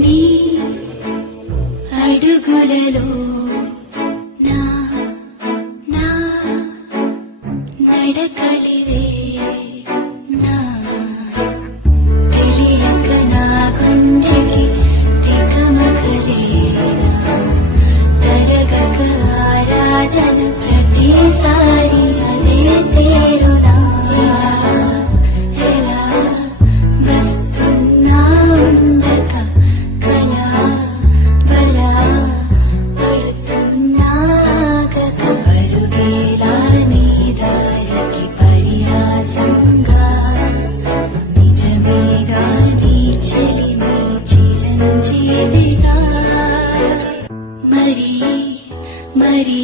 నీ అడుగులలో నా నా నడకలివే నా తెలియక నా గుండెకి తికమకలేనా తరగక ఆరాధన ప్రతిసారి అదే తీరునా ఎలా వస్తున్నా ఉండక కలా బలా పడుతున్నాగక పరుగేలా నీ దారికి పరిహాసంగా నిజమేగా నీ చెలిమి చిరంజీవిగా మరి మరి